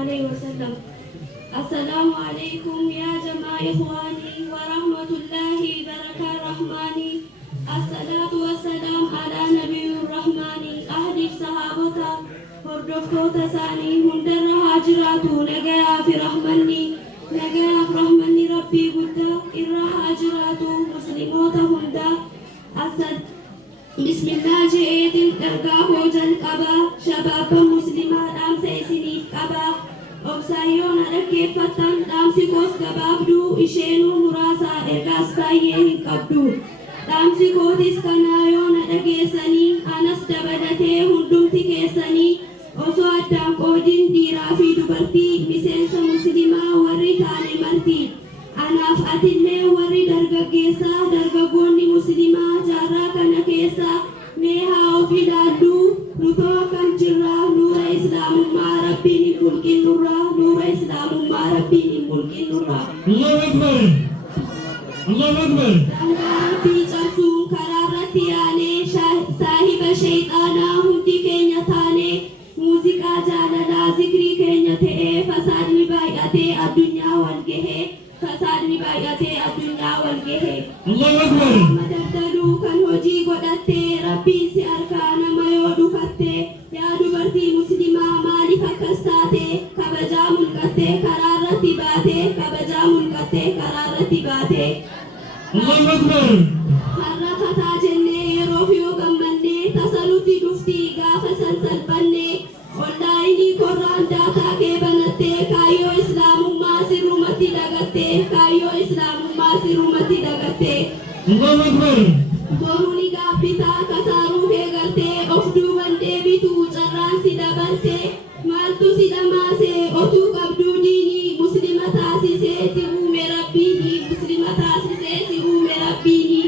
عليه وسلم. السلام عليكم يا جماعة إخواني ورحمة الله بركة رحماني. الصلاة والسلام على نبي الرحمن أهل الصحابة hordoftoota isaanii hundarra haa jiraatu nagayaa fi rahmanni rabbii guddaa irra haa jiraatu musliimoota hundaa. Bismillah je'eetiin ergaa koo jalqabaa shabaaba muslimaa dhaamsa isiniif qabaa. Obsaayyoon dhaggeeffattan dhaamsi koos gabaabduu isheenuu muraasaa ergaas baay'ee hin qabdu. Dhaamsi kootis kanaa yoo na dhageessanii anas dabalatee hundumti keessanii osoo addaan qoodin dhiiraa fi dubartii miseensa muslimaa warri taane marti. Anaaf atillee warri dargaggeessaa dargaggoonni muslimaa jaarraa kana keessa mee haa of ilaallu nutoo kan jirraa nuura islaamummaa rabbiin hin mul'inurraa nuura islaamummaa rabbiin hin mul'inurraa. Allahu Akbar. Allahu Akbar. Rabbii cabsuun karaa irratti yaanee saahiba shayxaanaa hundi keenya taanee muuziqaa jaalalaa zikrii keenya ta'ee fasaadni baay'atee addunyaa wal gahee fasaadni baay'atee addunyaa wal gahee. Allahu Akbar. Daldaluu kan hojii godhattee rabbiin si harkaa nama yoo dhufattee yaa dubartii muslimaa maaliif akkas taate kabajaa mul'attee karaa irratti baatee kabajaa mul'attee karaa irratti baatee. Allahu Akbar. Har'a fataa jennee yeroof yoo gammannee tasalutti dhuftii gaafa san salphannee onlaayinii korraan daataa kee banattee kaayyoo islaamummaa sirrumatti dagattee kaayyoo islaamummaa sirrumatti dagattee. Allahu Akbar. Boruu ni gaabbitaa kasaaruu eegaltee of duuban deebituu carraan si dabaltee maaltu si dhamaasee otuu qabduu diinii muslima taasisee si uume rabbiini muslima taasisee si uume rabbiini.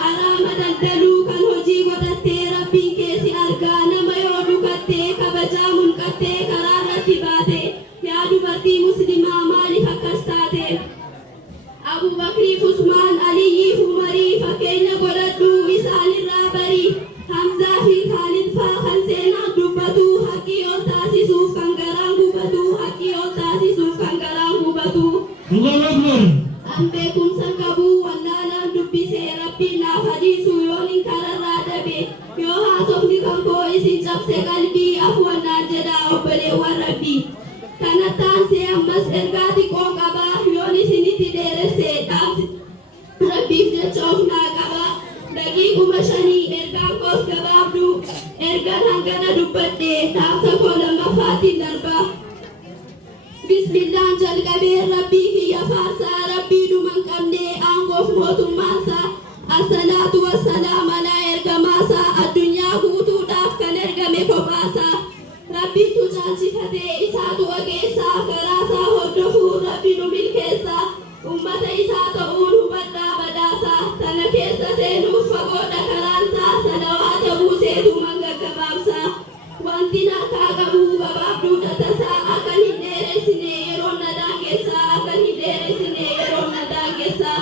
Haraama daldaluu kan hojii godhattee rabbiin kee si argaa nama yoo dhukattee kabajaa mul'attee karaa irratti baate yaa dubartii muslimaa maaliif akkas taate. Abubakriif Usmaan Aliyyiif Umarii fakkeenya godhadhu isaanirraa barii. Hamzaa fi Khaalid faa kan seenaa dubbatu haqqii ol taasisuuf kan garaan gubatu haqqii ol taasisuuf kan garaan gubatu. Allahu Akbar. An beekumsa qabu wallaalaan dubbisee rabbiin naaf hadiisu yoon hin kararraa dhabe yoo haasofni kan koo isin cabse qalbii afwannaan jedha obboleewwan rabbii. Kanattaan see ammas ergaa xiqqoo qabaa yoon isinitti dheeresse dhaamsi rabbiif jecha of naa qabaa. Daqiiquma 5 ergaan koos gabaabdu ergaan hangana dubbadhe dhaamsa koo lammaffaatiin darbaa. Bismillaan jalqabee rabbii kiyya faarsaa rabbii dhuman qabnee aangoof mootummaasaa. Assalaatu wassalaam alaa ergamaasaa addunyaa guutuudhaaf kan ergame kophaasaa. Rabbiitu caalchifatee isaatu ogeessaa garaasaa hordofuu rabbi nu milkeessaa. Ummata isaa ta'uun hubadhaa badhaasaa tana keessa seenuuf fagoodha karaansaa salawaata buuseetu mangaggabaabsaa. Wanti harkaa qabu gabaabduudha tasaa akkan hin dheeressine yeroon na daangessaa akkan hin dheeressine yeroon na daangessaa.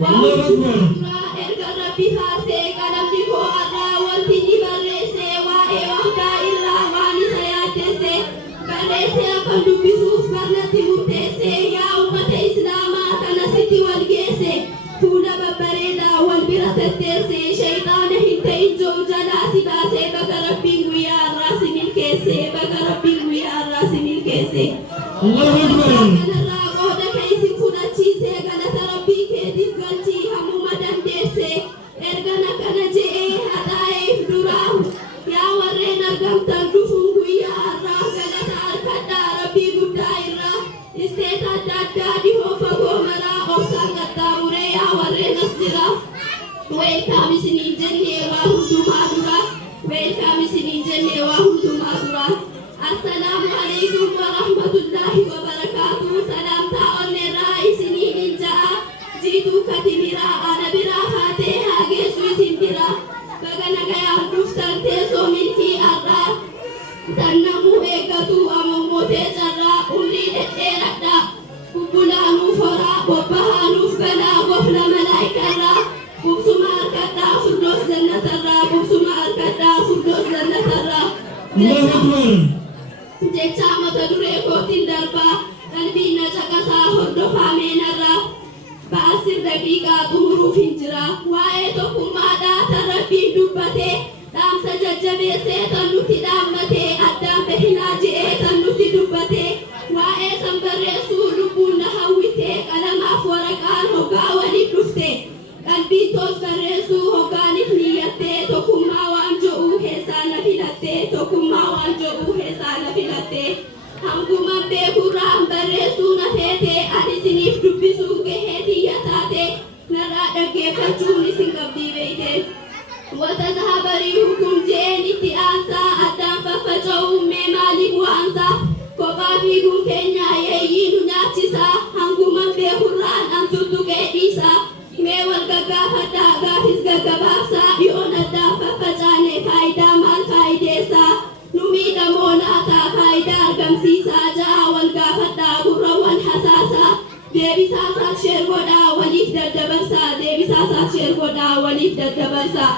Waa erga rabbi faarsee qalamni koo har'aa wanti ni barreessee waa'ee wahdaa irraa waan isa yaaddessee barreessee akkan dubbisuuf barnatti murteessee yaa ummata islaamaa kana sitti wal geesse fuula babbareedaa wal bira tetteessee shayxaana hin ta'in joo jalaa si baasee baga rabbiin guyyaa har'aa si milkeesse baga rabbiin guyyaa har'aa si milkeesse. Allahu Akbar. Kanarraa qooda keesin fudhachiisee galata rabbii keetiif galchii hammuma dandeesse ergana kana je'ee haxaa'eef duraa yaa warreen argamtan dhufuun guyyaa har'aa galata harkadhaa rabbii guddaa irraa isteeta adda addaa dhihoo fagoo maraa obsaan qaxxaamuree yaa warreen as jira. Weelkaam isiniin jennee waa hundumaa dura weelkaam isiniin jennee waa hundumaa dura. Assalaamu alaikum wa rahmatullahi wa barakaatuh. Salaamtaa onneerraa isiniin hin ja'a jiituu katimiraa ana biraa haatee haa geessu isin bira baga nagayaan dhuftan teessoo milkii har'aa dannamuu eeggatu amommootee carraa umrii dhedheeradha bubbulaanuuf horaa bobbahaanuuf galaa gofla malaayikarraa bubsuma harkadhaa furdoos jannatarraa bubsuma harkadhaa furdoos jannatarraa. Allahu Akbar. jecha mata duree kootiin darbaa qalbiin na caqasaa hordofaa meenarraa ba'asir daqiiqaa xumuruuf hin jira waa'ee tokkummaadhaa tan rabbiin dubbatee dhaamsa jajjabeessee tan nutti dhaammatee addaan bahinaa je'ee tan nutti dubbatee waa'ee san barreessuu lubbuun na hawwitee qalamaaf waraqaan hoggaa waliif dhufte qalbiin toos barreessuu hoggaaniif niyyattee tokkummaa waan jo'uu keessaa na filattee tokkummaa waan jo'uu keessaa na filattee hanguman beekurraan barreessuu na feetee ani isiniif dubbisuu gahee tiyya taate narraa dhaggeeffachuun isin qabdii beeyteen watazahaba riihukum je'een itti aansaa addaan faffaca'uun mee maaliif waansaa kophaa fiiguun keenya yeeyyii nu nyaachisaa hanguman beekurraan antuttuqee dhiisaa mee wal gaggaafadhaa gaafis gaggabaabsaa yoon addaan faffacaane faayidaa maal faayideessaa nu miidhamoo laataa faayidaa argamsiisaa ja'a wal gaafadhaa gurrawwan hasaasaa deebisaasaaf sheer godhaa waliif daddabarsaa deebisaasaaf sheer godhaa waliif daddabarsaa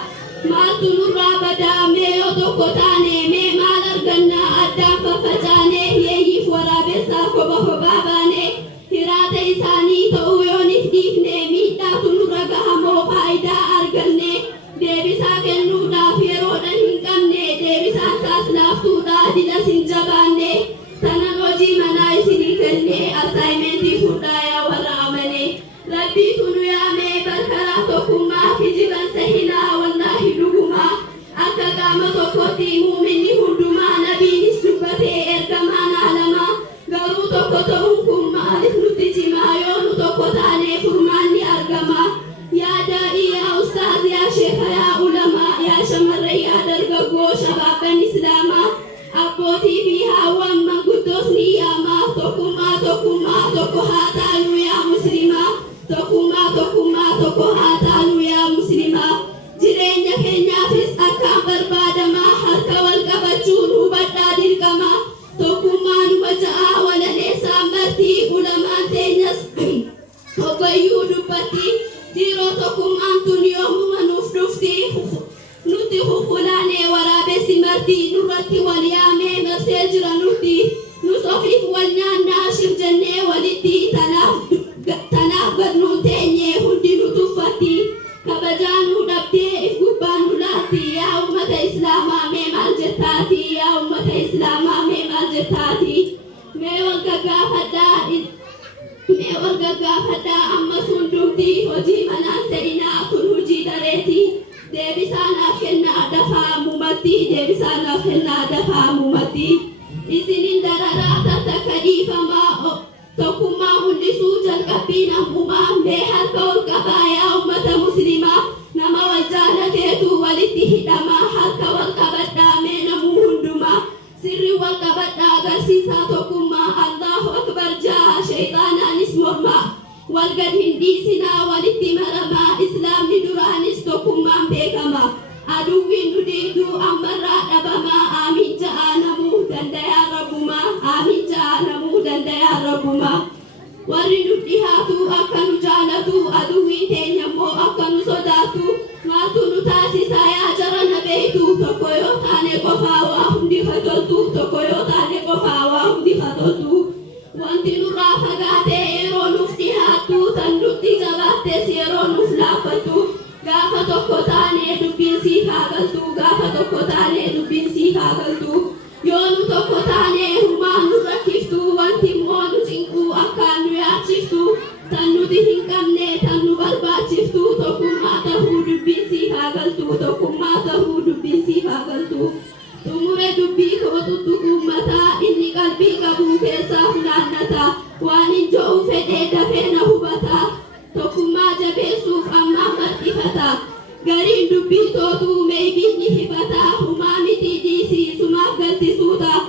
maaltu nurraa badaa mee yoo tokko taane mee maal argannaa addaan faffacaane yeeyyiif waraabessaaf kopha kophaa baane hiraata isaanii ta'uu yoonif dhiifne miidhaatu nurra gahamoo faayidaa arganne deebisaa kennuudhaaf yeroodhan hin qabne deebisaan taas laaftuudhaa didas hin jabaanne tanan hojii manaa isinii kenne assaayimentii fudhaa yaa warra amane rabbiitu nu yaamee barkaraa tokkummaa kijiban sehinaa wallaahi dhugumaa akka qaama tokkotti muuminni hundumaa nabiinis dubbatee ergamaan alamaa garuu tokko ta'uun kun maaliif nutti cimaa yoo nu tokko taanee furmaanni argama yaa daa'ii yaa ustaaz yaa sheekha yaa ulamaa yaa shamarree yaa dargaggoo shabaabban islaamaa abbootii fi haawwan manguddoos ni yaamaa tokkummaa tokkummaa tokko haa taanu yaa muslimaa tokkummaa tokkummaa tokko haa taanu yaa muslimaa jireenya keenyaafis akkaan barbaadamaa harka wal qabachuun hubadhaa dirqamaa tokkummaa numa ja'aa walaleessaan bartii ulamaan teenyas hoggayyuu dubbatti dhiiroo tokkummaan tun yoomuma nuuf dhufti nuti hukkulaanee waraabessi martii nurratti wal yaamee marsee jira nuti nus ofiif wal nyaannaa shir jennee walitti tanaaf gadnuun teenyee hundi nu tuffatti kabajaa nu dhabdee if gubbaan nu laatti yaa ummata islaamaa mee maal jettaati yaa ummata islaamaa mee maal jettaati mee wal gaggaafadhaa ammas hundumtii hojii manaan se'inaa kun hojii dareeti deebisaanaaf kennaa dafaa mumatti deebisaanaaf kennaa dafaa mumatti isinin dararaa takka dhiifamaa tokkummaa mul'isuu jalqabbii namummaa mee harka ol qabaa yaa ummata muslimaa nama wal jaalateetu walitti hidhamaa harka wal qabadhaa mee namuu hundumaa sirri wal qabadhaa agarsiisaa tokkummaa allahu akbar jaa shayxaanaanis mormaa wal gad hin dhiisinaa walitti maramaa islaamni duraanis tokkummaan beekamaa aduwwiin nu diigduu ammarraa dhabamaa aamiin ja'aa namuu dandayaa rabbumaa aamiin ja'aa namuu dandayaa rabbumaa warri nu dhihaatu akka nu jaalatu aduwwiin teenyammoo akka nu sodaatu maaltu nu taasisaa yaa jara na beeytu tokko yoo taane qofaa waa hundi fatoltu tokko yoo taane qofaa waa hundi fatoltu wanti nurraa fagaatee yeroo nuuf dhihaattu tan nutti jabaattes yeroo nuuf laaffattu gaafa tokko taanee dubbiin siif haa galtu gaafa tokko taanee dubbiin siif haa galtu yoo nu tokko taanee humaan nu rakkiftu wanti immoo nu cinquu akkaan nu yaachiftu tan nuti hin qabne tan nu barbaachiftu tokkummaa tahuu dubbiin siif haa galtu tokkummaa tahuu dubbiin siif haa galtu xumure dubbii koo tuttuquu mataa inni qalbii qabuu keessaa funaannataa waan hin jo'u fedhee dafee na hubataa tokkummaa jabeessuuf ammaan marxifataa gariin dubbii tootuu meeybiin ni hifataa humaa miti dhiisii sumaaf galtisuutaa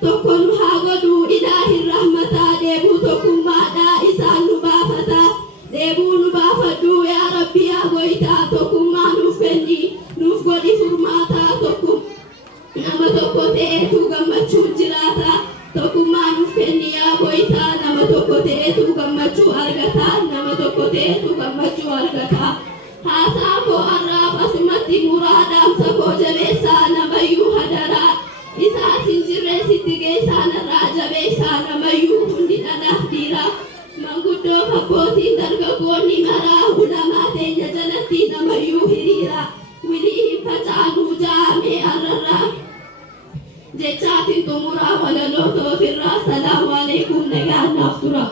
tokko nu haa godhuu ilaahin rahmataa deebuu tokkummaadhaa isaan nu baafataa deebuu nu baafadhuu yaa rabbi yaa goytaa tokkummaa nuuf kenni nuuf godhi furmaataa nama tokko ta'eetu gammachuu jiraata tokkummaa nuuf kenni yaa goytaa nama tokko ta'eetu gammachuu argataa nama tokko ta'eetu gammachuu argataa haasaa koo har'aaf asumatti muraa dhaamsa koo jabeessaa namayyuu hadaraa isaas hin jirre sitti jechaatiin xumuraa walaloo tootirraa salaamu alaikum nagaa naaf tura.